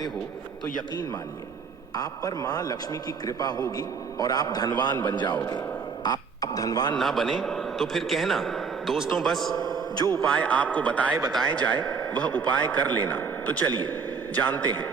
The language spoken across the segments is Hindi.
चाहते हो तो यकीन मानिए आप पर मां लक्ष्मी की कृपा होगी और आप धनवान बन जाओगे। आप धनवान ना बने तो फिर कहना। दोस्तों बस जो उपाय आपको बताए जाए वह उपाय कर लेना। तो चलिए जानते हैं।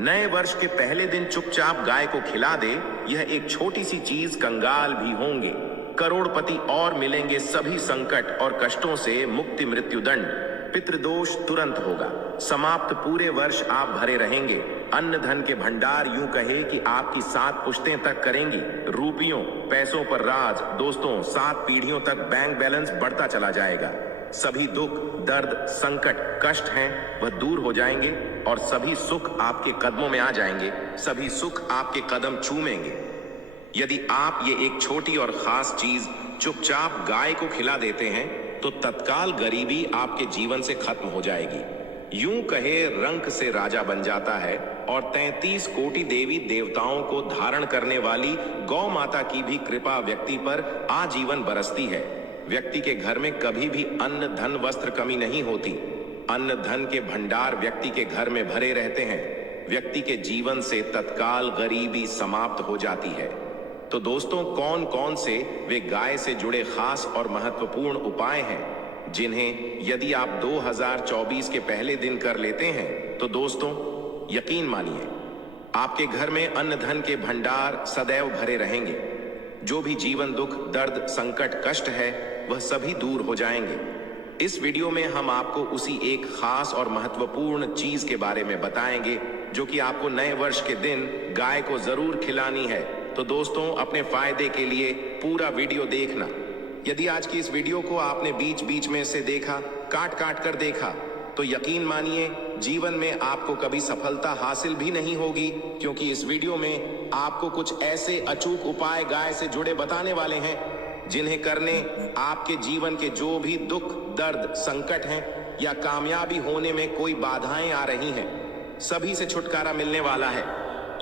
नए वर्ष के पहले दिन चुपचाप गाय को खिला दे। यह एक छोटी सी चीज, कंगाल भी होंगे करोड़पति और मिलेंगे सभी संकट और कष्टों से मुक्ति, मृत्युदंड, पितृदोष तुरंत होगा समाप्त। पूरे वर्ष आप भरे रहेंगे। अन्न धन के भंडार यूं कहे कि आपकी 7 पुश्तें तक करेंगी। रुपयों पैसों पर राज। दोस्तों 7 पीढ़ियों तक बैंक बैलेंस बढ़ता चला जाएगा। सभी दुख, दर्द, संकट, कष्ट हैं वह दूर हो जाएंगे और सभी सुख आपके कदमों में आ जाएंगे। सभी सुख आपके कदम चूमेंगे। यदि आप ये एक छोटी और खास चीज चुपचाप गाय को खिला देते हैं तो तत्काल गरीबी आपके जीवन से खत्म हो जाएगी। यूं कहे रंक से राजा बन जाता है और 33 कोटि देवी देवताओं को धारण करने वाली गौ माता की भी कृपा व्यक्ति पर आजीवन बरसती है। व्यक्ति के घर में कभी भी अन्न धन वस्त्र कमी नहीं होती। अन्न धन के भंडार व्यक्ति के घर में भरे रहते हैं। व्यक्ति के जीवन से तत्काल गरीबी समाप्त हो जाती है। तो दोस्तों कौन कौन से वे गाय से जुड़े खास और महत्वपूर्ण उपाय हैं जिन्हें यदि आप 2024 के पहले दिन कर लेते हैं तो दोस्तों यकीन मानिए आपके घर में अन्न धन के भंडार सदैव भरे रहेंगे। जो भी जीवन दुख, दर्द, संकट, कष्ट है वह सभी दूर हो जाएंगे। इस वीडियो में हम आपको उसी एक खास और महत्वपूर्ण चीज के बारे में बताएंगे जो कि आपको नए वर्ष के दिन गाय को जरूर खिलानी है। तो दोस्तों अपने फायदे के लिए पूरा वीडियो देखना। यदि आज की इस वीडियो को आपने बीच बीच में से देखा, काट काट कर देखा, तो यकीन मानिए जीवन में आपको कभी सफलता हासिल भी नहीं होगी, क्योंकि इस वीडियो में आपको कुछ ऐसे अचूक उपाय गाय से जुड़े बताने वाले हैं जिन्हें करने आपके जीवन के जो भी दुख, दर्द, संकट हैं या कामयाबी होने में कोई बाधाएं आ रही हैं, सभी से छुटकारा मिलने वाला है।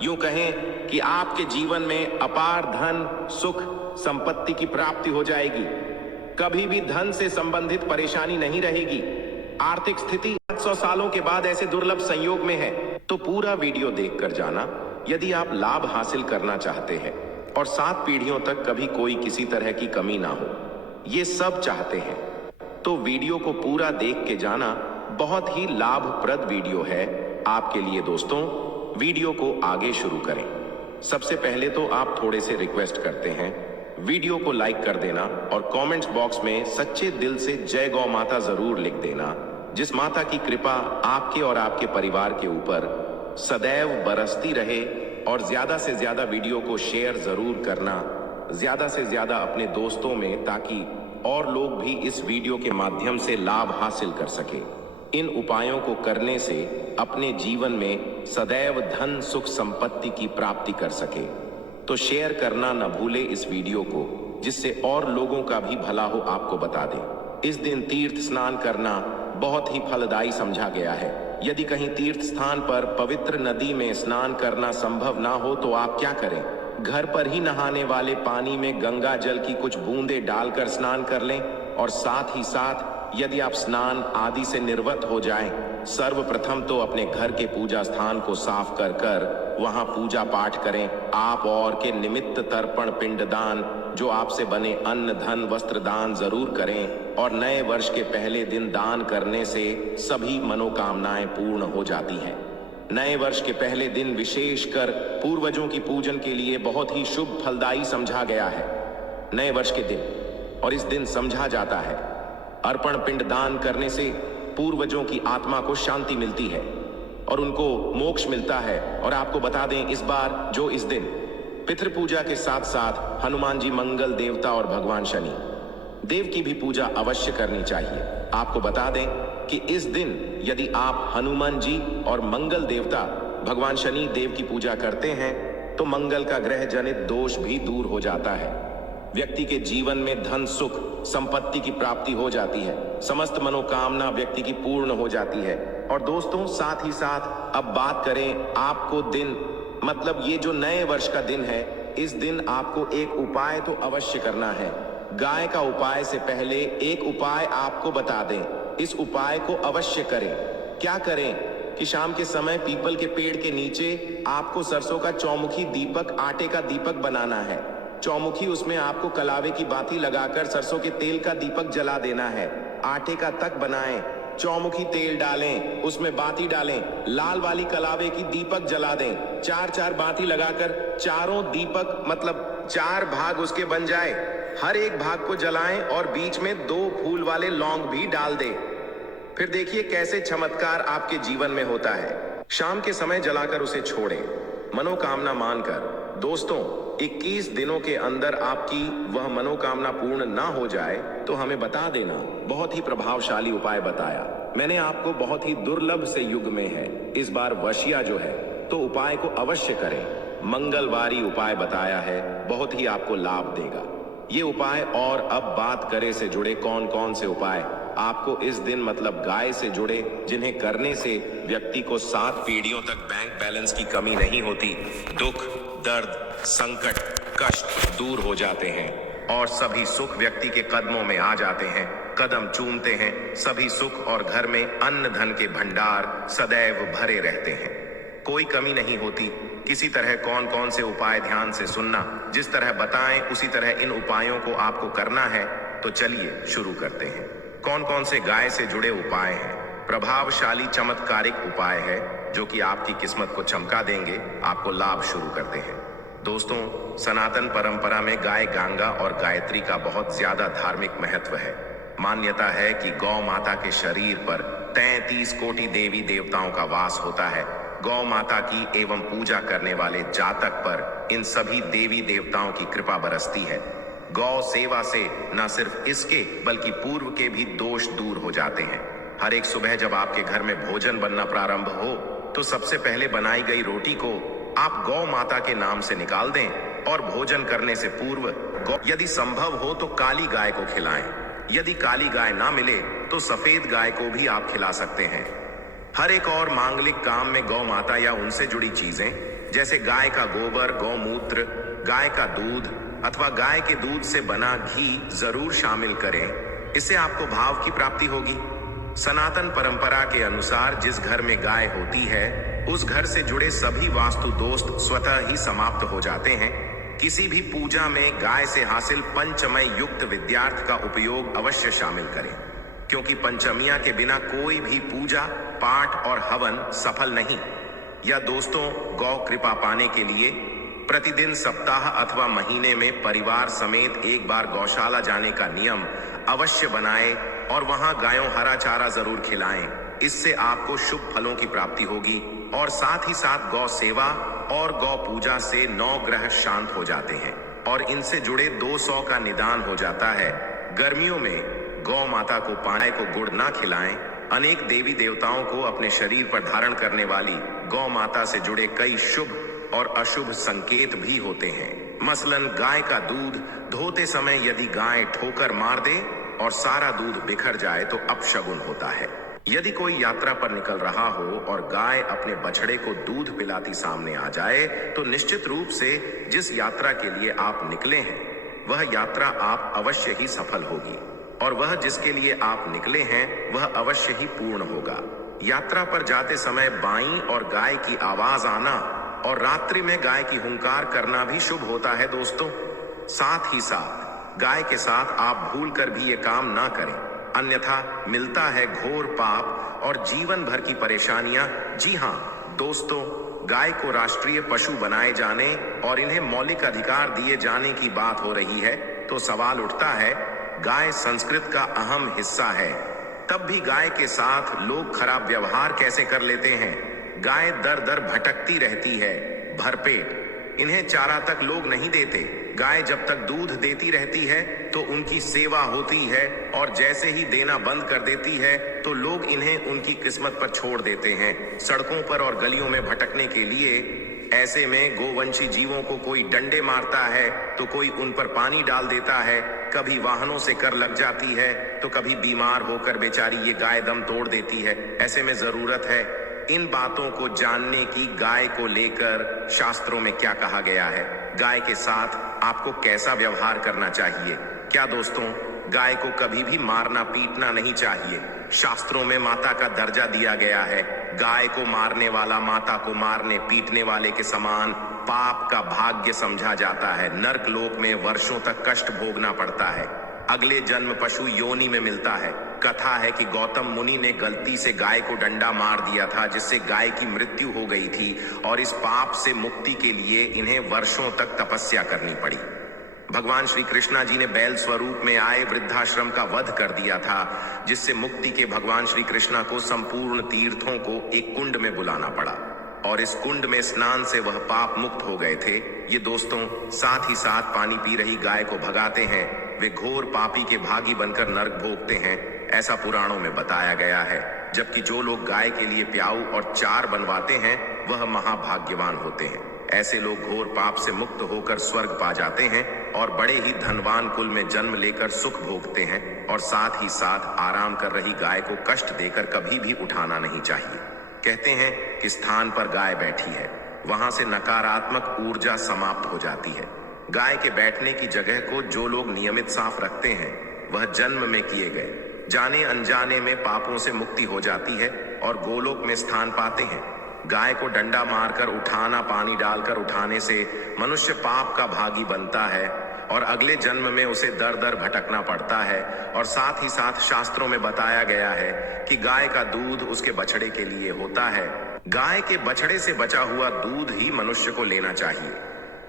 यूं कहें कि आपके जीवन में अपार धन, सुख, संपत्ति की प्राप्ति हो जाएगी। कभी भी धन से संबंधित परेशानी नहीं रहेगी। आर्थिक स्थिति 100 सालों के बाद ऐसे दुर्लभ संयोग में है। तो पूरा वीडियो देखकर जाना यदि आप लाभ हासिल करना चाहते हैं और 7 पीढ़ियों तक कभी कोई किसी तरह की कमी ना हो, ये सब चाहते हैं तो वीडियो को पूरा देख के जाना। बहुत ही लाभप्रद वीडियो है आपके लिए। दोस्तों वीडियो को आगे शुरू करें। सबसे पहले तो आप थोड़े से रिक्वेस्ट करते हैं, वीडियो को लाइक कर देना और कमेंट्स बॉक्स में सच्चे दिल से जय गौ माता जरूर लिख देना। जिस माता की कृपा आपके और आपके परिवार के ऊपर सदैव बरसती रहे। और ज्यादा से ज्यादा वीडियो को शेयर जरूर करना, ज्यादा से ज्यादा अपने दोस्तों में, ताकि और लोग भी इस वीडियो के माध्यम से लाभ हासिल कर सके। इन उपायों को करने से अपने जीवन में सदैव धन, सुख, संपत्ति की प्राप्ति कर सके। तो शेयर करना न भूले इस वीडियो को, जिससे और लोगों का भी भला हो आपको बता दें। इस दिन तीर्थ स्नान करना बहुत ही फलदायी समझा गया है। यदि कहीं तीर्थ स्थान पर पवित्र नदी में स्नान करना संभव ना हो तो आप क्या करें, घर पर ही नहाने वाले पानी में गंगा जल की कुछ बूंदें डालकर स्नान कर लें। और साथ ही साथ यदि आप स्नान आदि से निर्वत हो जाएं, सर्वप्रथम तो अपने घर के पूजा स्थान को साफ कर वहां पूजा पाठ करें। आप और के निमित्त तर्पण, पिंडदान, जो आपसे बने अन्न धन वस्त्र दान जरूर करें। और नए वर्ष के पहले दिन दान करने से सभी मनोकामनाएं पूर्ण हो जाती हैं। नए वर्ष के पहले दिन विशेषकर पूर्वजों की पूजन के लिए बहुत ही शुभ, फलदायी समझा गया है नए वर्ष के दिन। और इस दिन समझा जाता है अर्पण पिंड दान करने से पूर्वजों की आत्मा को शांति मिलती है और उनको मोक्ष मिलता है। और आपको बता दें इस बार जो इस दिन पितृ पूजा के साथ साथ हनुमान जी, मंगल देवता और भगवान शनि देव की भी पूजा अवश्य करनी चाहिए। आपको बता दें कि इस दिन यदि आप हनुमान जी और मंगल देवता भगवान शनि देव की पूजा करते हैं तो मंगल का ग्रह जनित दोष भी दूर हो जाता है। व्यक्ति के जीवन में धन, सुख, संपत्ति की प्राप्ति हो जाती है। समस्त मनोकामना व्यक्ति की पूर्ण हो जाती है। और दोस्तों साथ ही साथ अब बात करें आपको दिन, मतलब ये जो नए वर्ष का दिन है, इस दिन आपको एक उपाय तो अवश्य करना है। गाय का उपाय से पहले एक उपाय आपको बता दें, इस उपाय को अवश्य करें। क्या करें कि शाम के समय पीपल के पेड़ के नीचे आपको सरसों का चौमुखी दीपक, आटे का दीपक बनाना है। चौमुखी, उसमें आपको कलावे की बाती लगाकर सरसों के तेल का दीपक जला देना है। आटे का तक बनाएं, चौमुखी तेल डालें, उसमें बाती डालें, लाल वाली कलावे की दीपक जला दें। चार चार बाती लगाकर चारों दीपक मतलब 4 भाग उसके बन जाए। हर एक भाग को जलाएं और बीच में 2 फूल वाले लौंग भी डाल दें। फिर देखिए कैसे चमत्कार आपके जीवन में होता है। शाम के समय जलाकर उसे छोड़ें, मनोकामना मानकर। दोस्तों, 21 दिनों के अंदर आपकी वह मनोकामना पूर्ण ना हो जाए तो हमें बता देना। बहुत ही प्रभावशाली उपाय बताया मैंने आपको, बहुत ही दुर्लभ से युग में है इस बार वशिया जो है, तो उपाय को अवश्य करें। मंगलवारी उपाय बताया है, बहुत ही आपको लाभ देगा ये उपाय। और अब बात करें से जुड़े कौन कौन से उपाय आपको इस दिन मतलब गाय से जुड़े, जिन्हें करने से व्यक्ति को 7 पीढ़ियों तक बैंक बैलेंस की कमी नहीं होती, दुख, दर्द, संकट, कष्ट दूर हो जाते हैं और सभी सुख व्यक्ति के कदमों में आ जाते हैं। कदम चूमते हैं सभी सुख और घर में अन्न धन के भंडार सदैव भरे रहते हैं, कोई कमी नहीं होती। किसी तरह कौन कौन से उपाय ध्यान से सुनना, जिस तरह बताएं उसी तरह इन उपायों को आपको करना है। तो चलिए शुरू करते हैं। कौन कौन से गाय से जुड़े उपाय हैं? प्रभावशाली चमत्कारिक उपाय है जो कि आपकी किस्मत को चमका देंगे। आपको लाभ शुरू करते हैं। दोस्तों, सनातन परंपरा में गाय गंगा और गायत्री का बहुत ज्यादा धार्मिक महत्व है। मान्यता है कि गौ माता के शरीर पर 33 कोटि देवी देवताओं का वास होता है। गौ माता की एवं पूजा करने वाले जातक पर इन सभी देवी देवताओं की कृपा बरसती है। गौ सेवा से न सिर्फ इसके बल्कि पूर्व के भी दोष दूर हो जाते हैं। हर एक सुबह जब आपके घर में भोजन बनना प्रारंभ हो तो सबसे पहले बनाई गई रोटी को आप गौ माता के नाम से निकाल दें और भोजन करने से पूर्व यदि संभव हो तो काली गाय को खिलाएं। यदि काली गाय ना मिले तो सफेद गाय को भी आप खिला सकते हैं। हर एक और मांगलिक काम में गौ माता या उनसे जुड़ी चीजें जैसे गाय का गोबर, गौमूत्र, गाय का दूध अथवा गाय के दूध से बना घी जरूर शामिल करें। इससे आपको भाव की प्राप्ति होगी। सनातन परंपरा के अनुसार जिस घर में गाय होती है उस घर से जुड़े सभी वास्तु दोष स्वतः ही समाप्त हो जाते हैं। किसी भी पूजा में गाय से हासिल पंचमय युक्त विद्यार्थ का उपयोग अवश्य शामिल करें, क्योंकि पंचमियां के बिना कोई भी पूजा, पाठ और हवन सफल नहीं। या दोस्तों, गौ कृपा पाने के लिए प्रतिदिन, सप्ताह अथवा महीने में परिवार समेत एक बार गौशाला जाने का नियम अवश्य बनाएं और वहां गायों हरा चारा जरूर खिलाएं। इससे आपको शुभ फलों की प्राप्ति होगी और साथ ही साथ गौ सेवा और गौ पूजा से 9 ग्रह शांत हो जाते हैं और इनसे जुड़े 200 का निदान हो जाता है। गर्मियों में गौ माता को पाने को गुड़ ना खिलाएं। अनेक देवी देवताओं को अपने शरीर पर धारण करने वाली गौ माता से जुड़े कई शुभ और अशुभ संकेत भी होते हैं। मसलन गाय का दूध धोते समय यदि गाय ठोकर मार दे और सारा दूध बिखर जाए तो अपशगुन होता है। यदि कोई यात्रा पर निकल रहा हो और गाय अपने बछड़े को दूध पिलाती सामने आ जाए तो निश्चित रूप से जिस यात्रा के लिए आप निकले हैं वह यात्रा आप अवश्य ही सफल होगी और वह जिसके लिए आप निकले हैं वह अवश्य ही पूर्ण होगा। यात्रा पर जाते समय बाईं और गाय की आवाज आना और रात्रि में गाय की हुंकार करना भी शुभ होता है दोस्तों। साथ ही साथ गाय के साथ आप भूल कर भी ये काम ना करें, अन्यथा मिलता है घोर पाप और जीवन भर की परेशानियां। जी हाँ दोस्तों, गाय को राष्ट्रीय पशु बनाए जाने और इन्हें मौलिक अधिकार दिए जाने की बात हो रही है तो सवाल उठता है, गाय संस्कृत का अहम हिस्सा है, तब भी गाय के साथ लोग खराब व्यवहार कैसे कर लेते हैं। गाय दर दर भटकती रहती है भरपेट, इन्हें चारा तक लोग नहीं देते। गाय जब तक दूध देती रहती है तो उनकी सेवा होती है और जैसे ही देना बंद कर देती है तो लोग इन्हें उनकी किस्मत पर छोड़ देते हैं, सड़कों पर और गलियों में भटकने के लिए। ऐसे में गोवंशी जीवों को कोई डंडे मारता है तो कोई उन पर पानी डाल देता है, कभी वाहनों से कर लग जाती है तो कभी बीमार होकर बेचारी ये गाय दम तोड़ देती है। ऐसे में जरूरत है इन बातों को जानने की, गाय को लेकर शास्त्रों में क्या कहा गया है, गाय के साथ आपको कैसा व्यवहार करना चाहिए। क्या दोस्तों, गाय को कभी भी मारना पीटना नहीं चाहिए। शास्त्रों में माता का दर्जा दिया गया है। गाय को मारने वाला माता को मारने पीटने वाले के समान पाप का भाग्य समझा जाता है। नर्क लोक में वर्षों तक कष्ट भोगना पड़ता है। अगले जन्म पशु योनि में मिलता है। कथा है कि गौतम मुनि ने गलती से गाय को डंडा मार दिया था, जिससे गाय की मृत्यु हो गई थी और इस पाप से मुक्ति के लिए इन्हें वर्षों तक तपस्या करनी पड़ी। भगवान श्री कृष्णा जी ने बैल स्वरूप में आए वृद्धाश्रम का वध कर दिया था, जिससे मुक्ति के भगवान श्री कृष्णा को संपूर्ण तीर्थों को एक कुंड में बुलाना पड़ा और इस कुंड में स्नान से वह पाप मुक्त हो गए थे। ये दोस्तों साथ ही साथ पानी पी रही गाय को भगाते हैं। वे घोर पापी के भागी बनकर नरक भोगते हैं, ऐसा पुराणों में बताया गया है। जबकि जो लोग गाय के लिए प्याऊ और चार बनवाते हैं वह महाभाग्यवान होते हैं। ऐसे लोग घोर पाप से मुक्त होकर स्वर्ग पा जाते हैं और बड़े ही धनवान कुल में जन्म लेकर सुख भोगते हैं। और साथ ही साथ आराम कर रही गाय को कष्ट देकर कभी भी उठाना नहीं चाहिए। कहते हैं कि स्थान पर गाय बैठी है, वहां से नकारात्मक ऊर्जा समाप्त हो जाती है। गाय के बैठने की जगह को जो लोग नियमित साफ रखते हैं वह जन्म में किए गए जाने अनजाने में पापों से मुक्ति हो जाती है और गोलोक में स्थान पाते हैं। गाय को डंडा मारकर उठाना, पानी डालकर उठाने से मनुष्य पाप का भागी बनता है और अगले जन्म में उसे दर दर भटकना पड़ता है। और साथ ही साथ शास्त्रों में बताया गया है कि गाय का दूध उसके बछड़े के लिए होता है। गाय के बछड़े से बचा हुआ दूध ही मनुष्य को लेना चाहिए,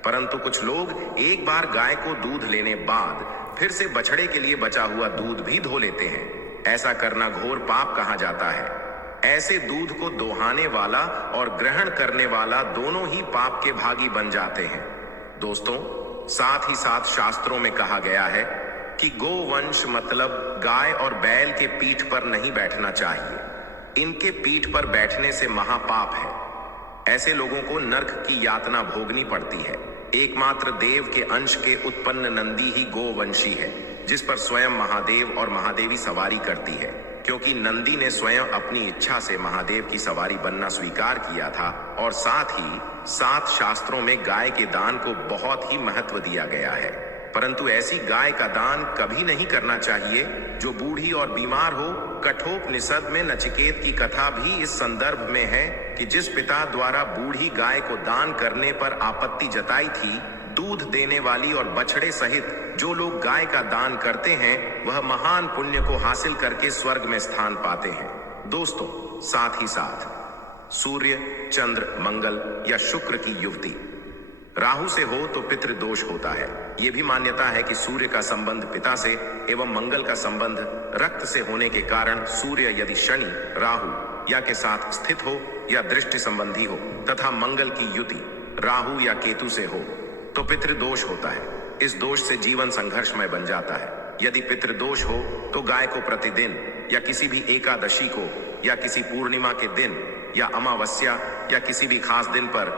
परंतु कुछ लोग एक बार गाय को दूध लेने बाद फिर से बछड़े के लिए बचा हुआ दूध भी धो लेते हैं। ऐसा करना घोर पाप कहा जाता है। ऐसे दूध को दोहाने वाला और ग्रहण करने वाला दोनों ही पाप के भागी बन जाते हैं। दोस्तों साथ ही साथ शास्त्रों में कहा गया है कि गोवंश मतलब गाय और बैल के पीठ पर नहीं बैठना चाहिए। इनके पीठ पर बैठने से महापाप है। ऐसे लोगों को नरक की यातना भोगनी पड़ती है। एकमात्र देव के अंश के उत्पन्न नंदी ही गोवंशी है, जिस पर स्वयं महादेव और महादेवी सवारी करती है। क्योंकि नंदी ने स्वयं अपनी इच्छा से महादेव की सवारी बनना स्वीकार किया था। और साथ ही साथ शास्त्रों में गाय के दान को बहुत ही महत्व दिया गया है। परंतु ऐसी गाय का दान कभी नहीं करना चाहिए जो बूढ़ी और बीमार हो। कठोपनिषद में नचिकेत की कथा भी इस संदर्भ में है कि जिस पिता द्वारा बूढ़ी गाय को दान करने पर आपत्ति जताई थी, दूध देने वाली और बछड़े सहित जो लोग गाय का दान करते हैं वह महान पुण्य को हासिल करके स्वर्ग में स्थान पाते हैं। दोस्तों साथ ही साथ सूर्य, चंद्र, मंगल या शुक्र की युवती राहु से हो तो पितृदोष होता है। यह भी मान्यता है कि सूर्य का संबंध पिता से एवं मंगल का संबंध रक्त से होने के कारण सूर्य यदि शनि, राहु या के साथ स्थित हो या दृष्टि संबंधी हो तथा मंगल की युति राहु या केतु से हो तो पितृदोष होता है। इस दोष से जीवन संघर्षमय बन जाता है। यदि पितृदोष हो तो गाय को प्रतिदिन या किसी भी एकादशी को या किसी पूर्णिमा के दिन या अमावस्या या किसी भी खास दिन पर